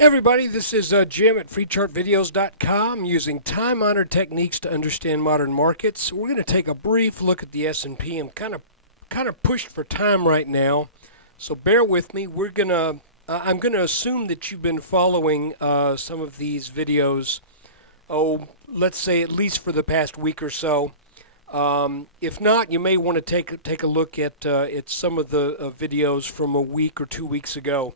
Hey everybody, this is Jim at freechartvideos.com using time-honored techniques to understand modern markets. We're going to take a brief look at the S&P. I'm kind of pushed for time right now, so bear with me. I'm going to assume that you've been following some of these videos, let's say at least for the past week or so. If not, you may want to take a look at some of the videos from a week or 2 weeks ago.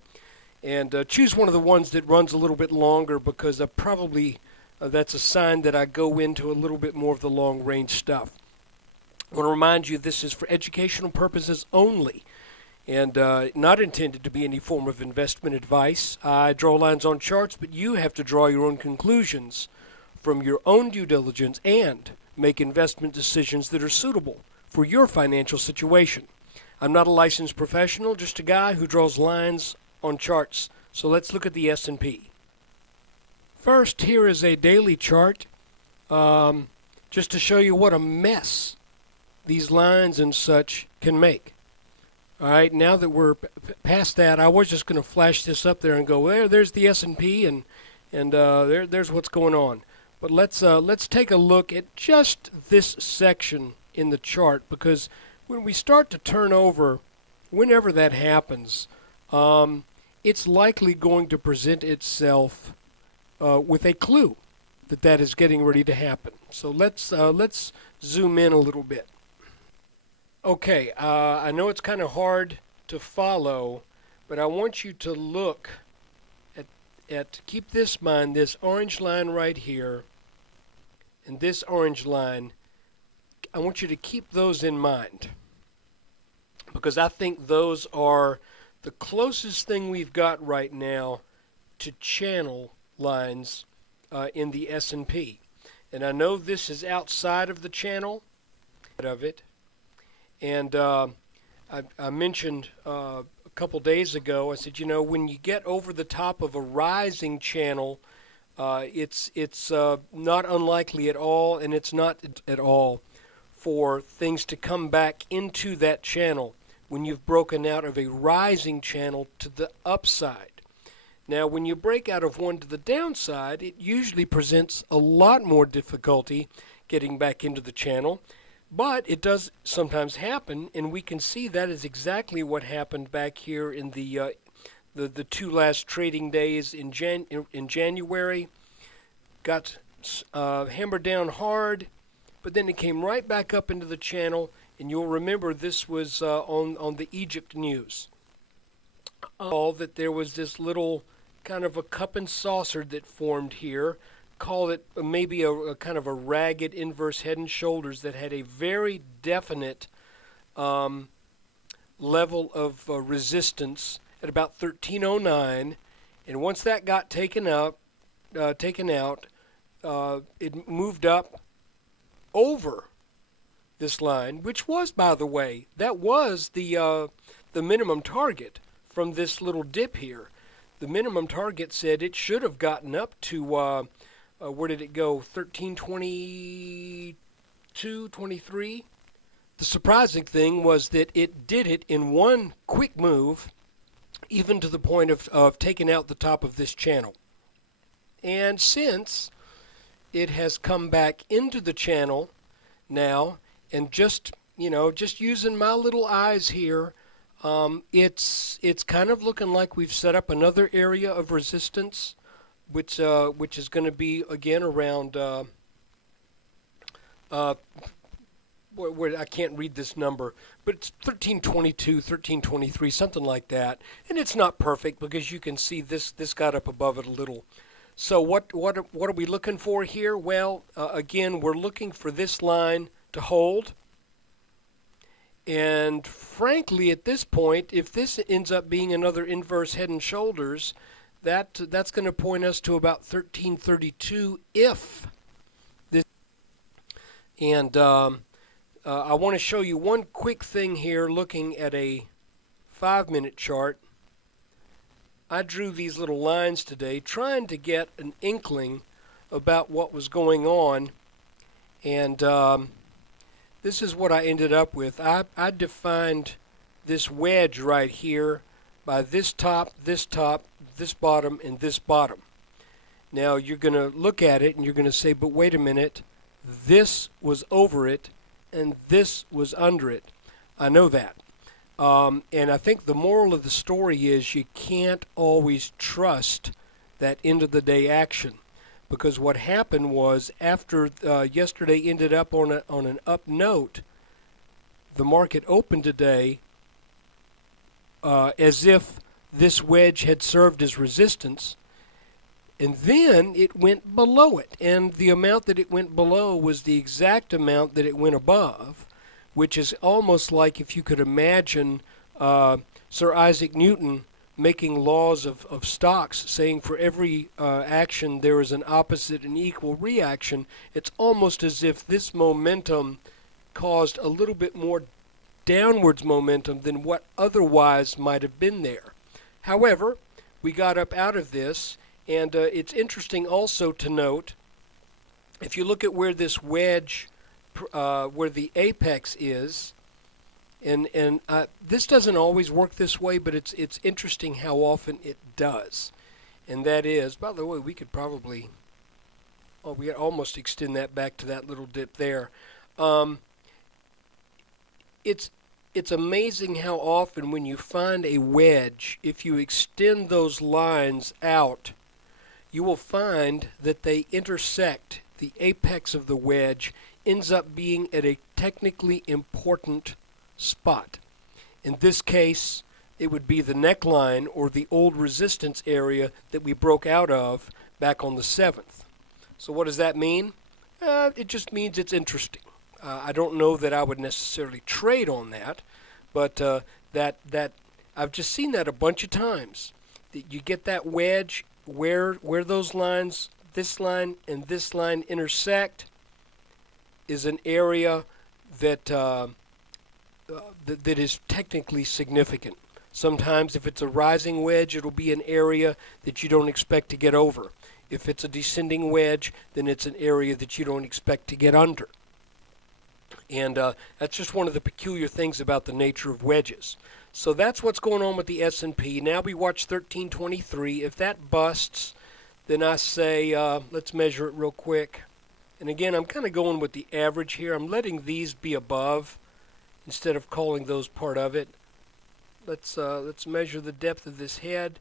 And choose one of the ones that runs a little bit longer because that's a sign that I go into a little bit more of the long-range stuff. I want to remind you this is for educational purposes only and not intended to be any form of investment advice. I draw lines on charts, but you have to draw your own conclusions from your own due diligence and make investment decisions that are suitable for your financial situation. I'm not a licensed professional, just a guy who draws lines on charts. So let's look at the S&P. First, here is a daily chart just to show you what a mess these lines and such can make. All right, now that we're past that, I was just going to flash this up there and go, there's the S&P and there's what's going on. But let's take a look at just this section in the chart, because when we start to turn over, whenever that happens, it's likely going to present itself with a clue that is getting ready to happen. So let's zoom in a little bit. Okay, I know it's kind of hard to follow, but I want you to look at keep this in mind, this orange line right here and this orange line. I want you to keep those in mind because I think those are the closest thing we've got right now to channel lines in the S&P. And I know this is outside of the channel of it. And I mentioned a couple days ago, I said, when you get over the top of a rising channel, it's not unlikely at all, and it's not at all for things to come back into that channel when you've broken out of a rising channel to the upside. Now, when you break out of one to the downside, it usually presents a lot more difficulty getting back into the channel, but it does sometimes happen, and we can see that is exactly what happened back here in the two last trading days in January. Got hammered down hard, but then it came right back up into the channel. And you'll remember this was on the Egypt news. That there was this little kind of a cup and saucer that formed here. Call it maybe a kind of a ragged inverse head and shoulders that had a very definite level of resistance at about 1309. And once that got taken out, it moved up over this line, which was, by the way, that was the minimum target from this little dip here. The minimum target said it should have gotten up to where did it go? 1322, 23. The surprising thing was that it did it in one quick move, even to the point of taking out the top of this channel. And since it has come back into the channel now, and just using my little eyes here, it's kind of looking like we've set up another area of resistance, which is going to be again around. I can't read this number, but it's 1322, 1323, something like that. And it's not perfect because you can see this got up above it a little. So what are we looking for here? Well, again, we're looking for this line to hold. And frankly, at this point, if this ends up being another inverse head and shoulders, that's going to point us to about 1332 if this. And I want to show you one quick thing here looking at a 5-minute chart. I drew these little lines today trying to get an inkling about what was going on, and this is what I ended up with. I defined this wedge right here by this top, this bottom, and this bottom. Now you're going to look at it and you're going to say, but wait a minute, this was over it and this was under it. I know that. And I think the moral of the story is you can't always trust that end of the day action, because what happened was after yesterday ended up on an up note, the market opened today as if this wedge had served as resistance, and then it went below it, and the amount that it went below was the exact amount that it went above, which is almost like if you could imagine Sir Isaac Newton making laws of stocks, saying for every action there is an opposite and equal reaction. It's almost as if this momentum caused a little bit more downwards momentum than what otherwise might have been there. However, we got up out of this, and it's interesting also to note, if you look at where this wedge, where the apex is, and this doesn't always work this way, but it's interesting how often it does. And that is, by the way, we could probably, we could almost extend that back to that little dip there. It's amazing how often when you find a wedge, if you extend those lines out, you will find that they intersect. The apex of the wedge ends up being at a technically important spot. In this case, it would be the neckline or the old resistance area that we broke out of back on the 7th. So what does that mean? It just means it's interesting. I don't know that I would necessarily trade on that, but that I've just seen that a bunch of times. That you get that wedge where those lines, this line and this line intersect, is an area that that is technically significant. Sometimes if it's a rising wedge, it'll be an area that you don't expect to get over. If it's a descending wedge, then it's an area that you don't expect to get under. And that's just one of the peculiar things about the nature of wedges. So that's what's going on with the S&P. Now we watch 1323. If that busts, then I say, let's measure it real quick. And again, I'm kind of going with the average here. I'm letting these be above instead of calling those part of it. Let's measure the depth of this head.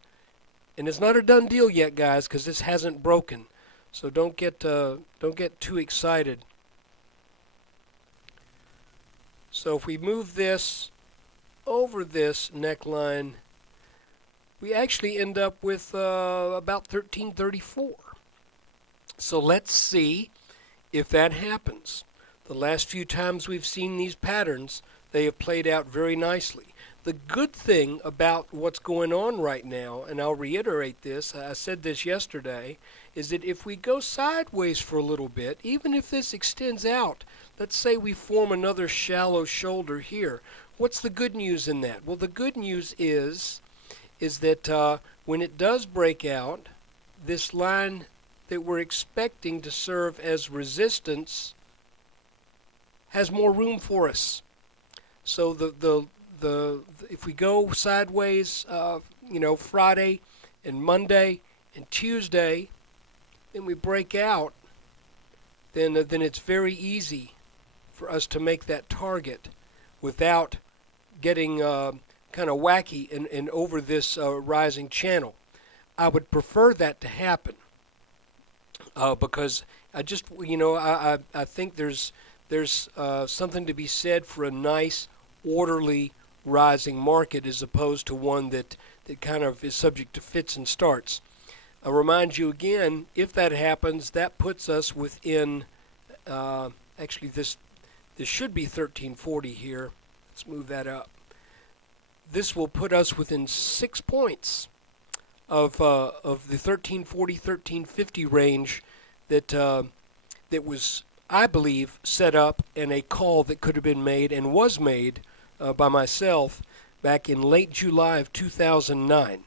And it's not a done deal yet, guys, because this hasn't broken. So don't get too excited. So if we move this over this neckline, we actually end up with about 1334. So let's see if that happens. The last few times we've seen these patterns, they have played out very nicely. The good thing about what's going on right now, and I'll reiterate this, I said this yesterday, is that if we go sideways for a little bit, even if this extends out, let's say we form another shallow shoulder here. What's the good news in that? Well, the good news is that when it does break out, this line that we're expecting to serve as resistance has more room for us. So if we go sideways, Friday and Monday and Tuesday, then we break out, then it's very easy for us to make that target without getting kind of wacky and over this rising channel. I would prefer that to happen because I just, I think there's something to be said for a nice, orderly rising market as opposed to one that kind of is subject to fits and starts. I'll remind you again, if that happens, that puts us within, actually this should be 1340 here. Let's move that up. This will put us within 6 points of the 1340, 1350 range that was, I believe, set up, and a call that could have been made and was made by myself back in late July of 2009.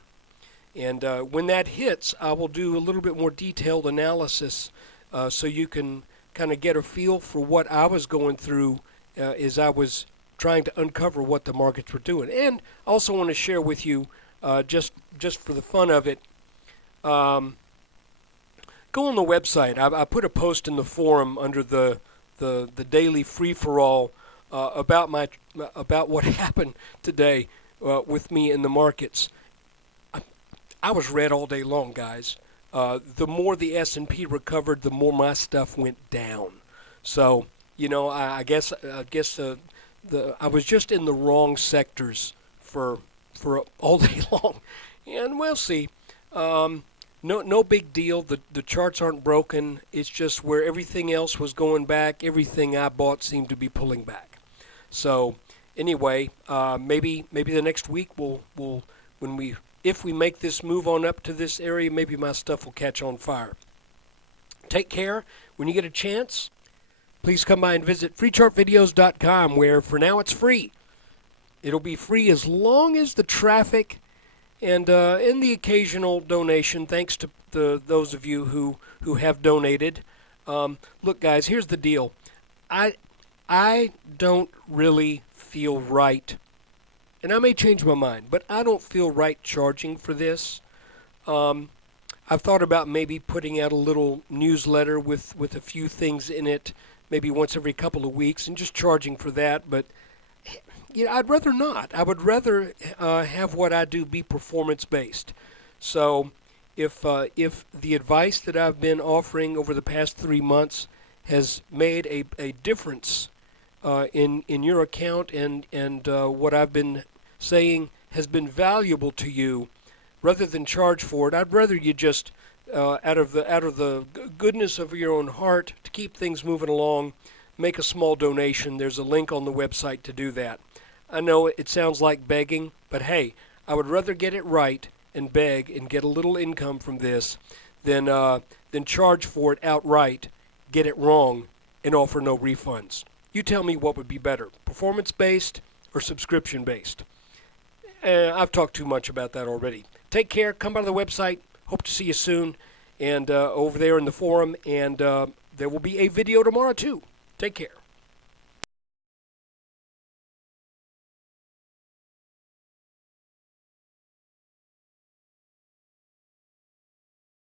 And when that hits, I will do a little bit more detailed analysis so you can kind of get a feel for what I was going through as I was trying to uncover what the markets were doing. And I also want to share with you, just for the fun of it, go on the website. I put a post in the forum under the daily free-for-all about what happened today with me in the markets. I was red all day long, guys. The more the S&P recovered, the more my stuff went down. So, you know, I guess I was just in the wrong sectors for all day long, and we'll see. No big deal. The charts aren't broken. It's just where everything else was going back, everything I bought seemed to be pulling back. So anyway, maybe the next week if we make this move on up to this area, maybe my stuff will catch on fire. Take care. When you get a chance, please come by and visit freechartvideos.com, where for now it's free. It'll be free as long as the traffic and the occasional donation, thanks to those of you who have donated. Look, guys, here's the deal. I don't really feel right, and I may change my mind, but I don't feel right charging for this. I've thought about maybe putting out a little newsletter with a few things in it, maybe once every couple of weeks, and just charging for that, but I'd rather not. I would rather have what I do be performance-based. So if the advice that I've been offering over the past 3 months has made a difference in your account, and what I've been saying has been valuable to you, rather than charge for it, I'd rather you just out of the goodness of your own heart, to keep things moving along, make a small donation. There's a link on the website to do that. I know it sounds like begging, but hey, I would rather get it right and beg and get a little income from this than charge for it outright, get it wrong, and offer no refunds. You tell me what would be better, performance-based or subscription-based. I've talked too much about that already. Take care. Come by the website. Hope to see you soon, and over there in the forum, and there will be a video tomorrow too. Take care.